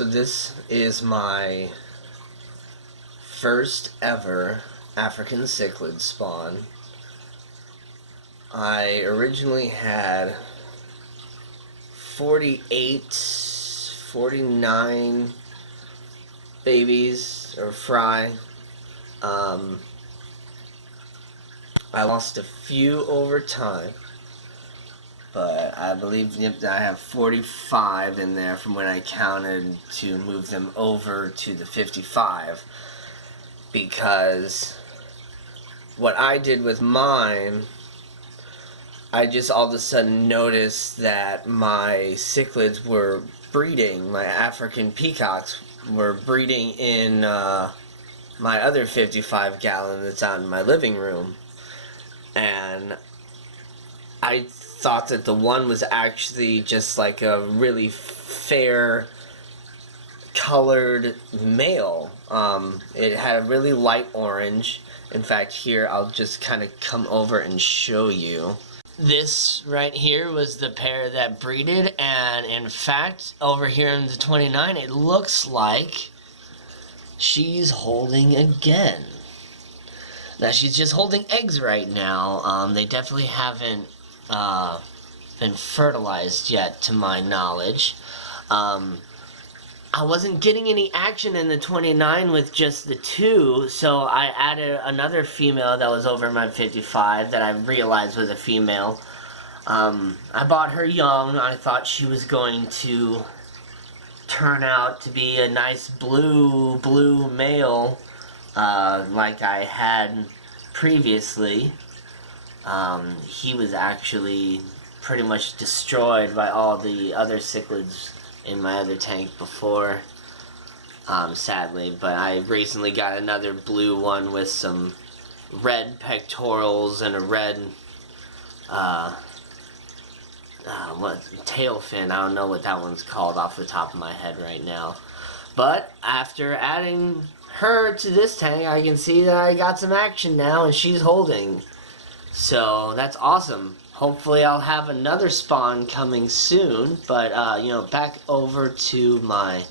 So this is my first ever African cichlid spawn. I originally had 48, 49 babies or fry. I lost a few over time, but I believe I have 45 in there from when I counted to move them over to the 55, because what I did with mine, I just all of a sudden noticed that my cichlids were breeding, my African peacocks were breeding in my other 55 gallon that's out in my living room. And I thought that the one was actually just like a really fair colored male. It had a really light orange. In fact, here I'll just kind of come over and show you. This right here was the pair that breeded, and in fact, over here in the 29, it looks like she's holding again. Now, she's just holding eggs right now. They definitely haven't been fertilized yet, to my knowledge. I wasn't getting any action in the 29 with just the two, so I added another female that was over my 55 that I realized was a female. I bought her young. I thought she was going to turn out to be a nice blue male, like I had previously. He was actually pretty much destroyed by all the other cichlids in my other tank before, sadly. But I recently got another blue one with some red pectorals and a red tail fin. I don't know what that one's called off the top of my head right now. But after adding her to this tank, I can see that I got some action now, and she's holding. So that's awesome. Hopefully I'll have another spawn coming soon. But back over to my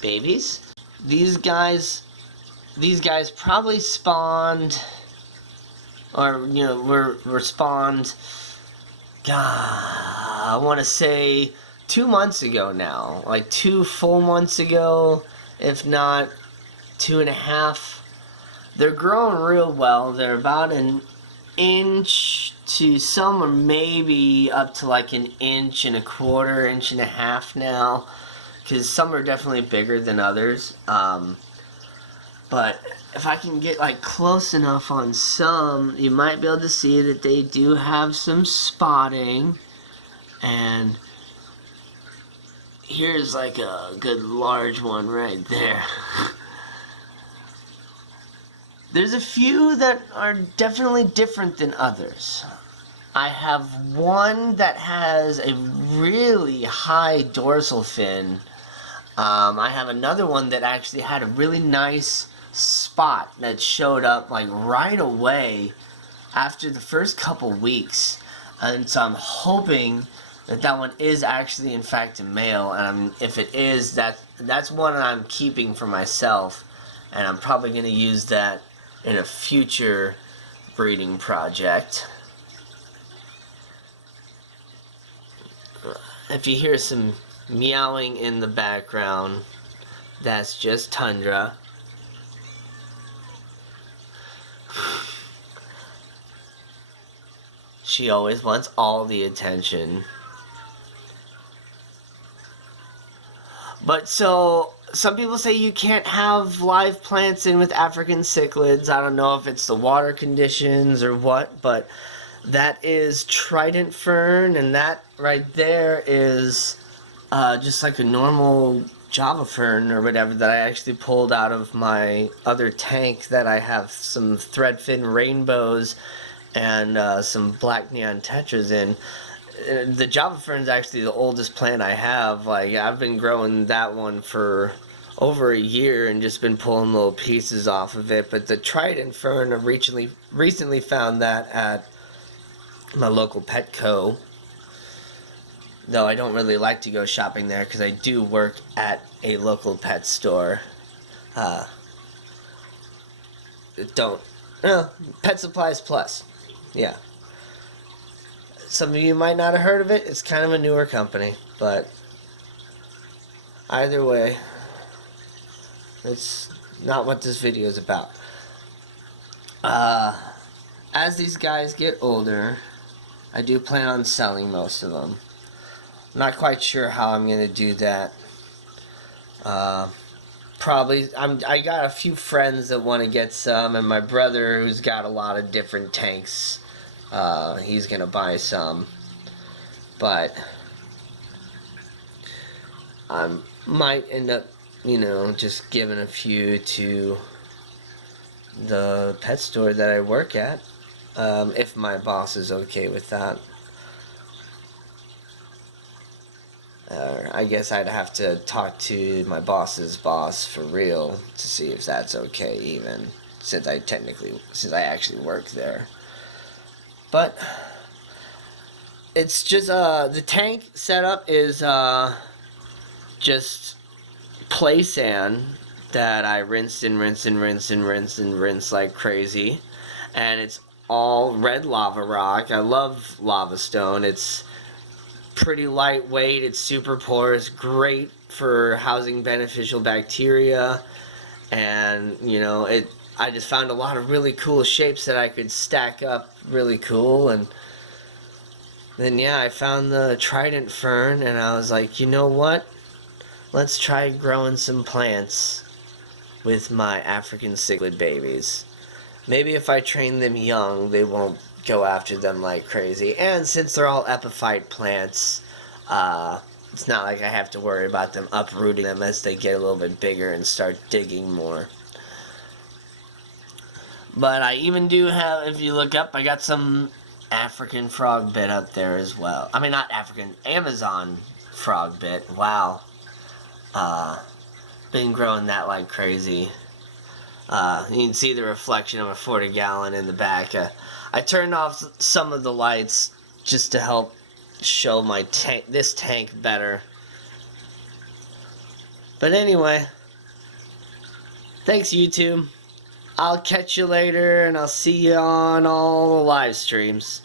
babies. These guys probably spawned, or were spawned, I want to say 2 months ago now, like 2 full months ago, if not 2.5. They're growing real well. They're about an inch to, some are maybe up to like an inch and a quarter, inch and a half now, because some are definitely bigger than others. But if I can get like close enough on some, you might be able to see that they do have some spotting. And here's like a good large one right there. There's a few that are definitely different than others. I have one that has a really high dorsal fin. I have another one that actually had a really nice spot that showed up like right away after the first couple weeks. And so I'm hoping that that one is actually in fact a male, and if it is, that's one I'm keeping for myself, and I'm probably going to use that in a future breeding project. If you hear some meowing in the background, that's just Tundra. She always wants all the attention. But so, some people say you can't have live plants in with African cichlids. I don't know if it's the water conditions or what, but that is trident fern, and that right there is just like a normal Java fern or whatever that I actually pulled out of my other tank that I have some threadfin rainbows and some black neon tetras in. The Java fern is actually the oldest plant I have. Like, I've been growing that one for over a year and just been pulling little pieces off of it. But the trident fern, I recently found that at my local Petco. though I don't really like to go shopping there because I do work at a local pet store. Don't Pet Supplies Plus. Yeah. Some of you might not have heard of it. It's kind of a newer company, but either way, it's not what this video is about. As these guys get older, I do plan on selling most of them. I'm not quite sure how I'm going to do that. Probably, I got a few friends that want to get some, and my brother, who's got a lot of different tanks, he's going to buy some. But I might end up, just giving a few to the pet store that I work at, if my boss is okay with that. I guess I'd have to talk to my boss's boss for real to see if that's okay, even since I actually work there. But it's just the tank setup is just play sand that I rinse and rinse and rinse and rinse and rinse like crazy, and it's all red lava rock. I love lava stone. It's pretty lightweight, it's super porous, great for housing beneficial bacteria, and I just found a lot of really cool shapes that I could stack up really cool. And then I found the trident fern, and I was like, you know what, let's try growing some plants with my African cichlid babies. Maybe if I train them young, they won't go after them like crazy. And since they're all epiphyte plants, it's not like I have to worry about them uprooting them as they get a little bit bigger and start digging more. But I even do have, if you look up, I got some African frog bit up there as well. I mean, not African, Amazon frog bit. Wow. Been growing that like crazy. You can see the reflection of a 40-gallon in the back. I turned off some of the lights just to help show this tank better. But anyway, thanks YouTube. I'll catch you later, and I'll see you on all the live streams.